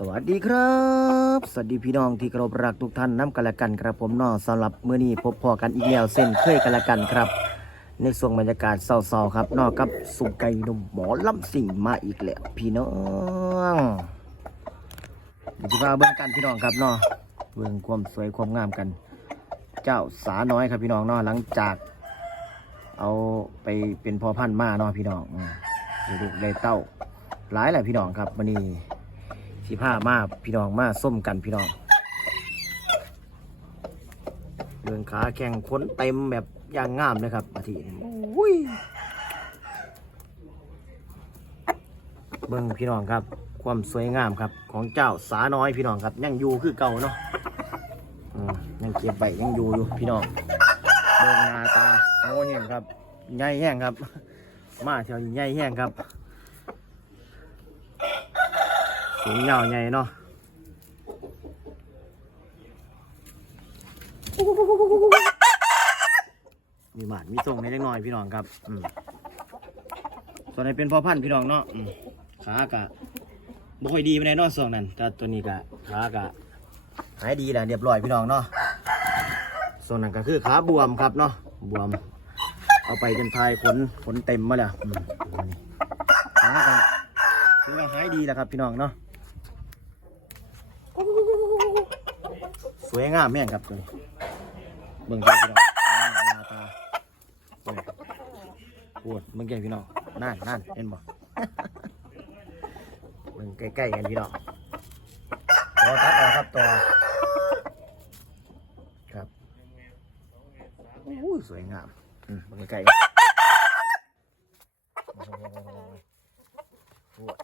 สวัสดีครับ สวัสดีพี่น้องที่เคารพรักทุกท่านน้ำกันละกันครับผมนอสำหรับมื้อนี้พบพอกันอีกแล้วเส้นเคยกันละกันครับ ในส่วนบรรยากาศเศร้าๆครับนอกกับสุกไก่นมหมอลำสิ่งมาอีกแล้วพี่น้องเดี๋ยวจะพาเบิ่งกันพี่น้องครับนาะเบิ่งความสวยความงามกัน เจ้าสาน้อยครับพี่น้องนาะหลังจาก เอาไปเป็นพ่อพันธุ์มาเนาะพี่น้องอืมได้ลูกได้เต้าหลายแหละพี่น้องครับวันนี้ สีผ้ามาพี่น้องมาส้มกันพี่น้องเดินขาแข่งขนเต็มแบบอย่างงามเลยครับอาทิตย์นี้อุ้ยเบิ้งพี่น้องครับ ความสวยงามครับ ของเจ้าสาน้อยพี่น้องครับ ยังอยู่คือเก่าเนาะอืมยังเก็บใบยังอยู่อยู่พี่น้องเบิ้งหน้าตาโอ้แห้งครับใหญ่แห้งครับ มาเที่ยวนี้ใหญ่แห้งครับ สูงยาวใหญ่เนาะมีหมาดมีทรงในเล็กน้อยพี่น้องครับอืมส่วนี้เป็นพ่อพันธุ์พี่น้องเนาะขากะบ่ค่อยดีไปในนเนาะส่วนนั้นแต่ตัวนี้กะขากะหายดีแล้วเรียบร้อยพี่น้องเนาะส่วนนั้นก็คือขาบวมครับเนาะบวม เอาไปจนทายขนขนเต็มมาแล้วขากะถือว่าหายดีแล้วครับพี่น้องเนาะ สวยงามแม่งครับตัวนี้เบิ่งใจพี่น้องหน้าตาโอ้ยโอ้ยเบิ่งใจพี่น้องนั่นนั่นเห็นบ่เบิ่งใกล้ๆกันพี่น้องตัวตัดออกครับตัวครับโอ้สวยงามอืมเบิ่งใกล้ๆกันโอ้ย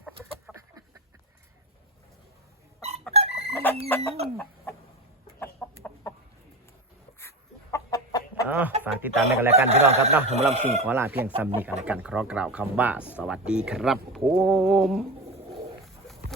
เอาฝากติดตามกันแล้วกันพี่น้องครับเนาะผมลำสิ่งขอลาเพียงซ้ำนี้กันแล้วกันขอกล่าวคำว่า สวัสดีครับผม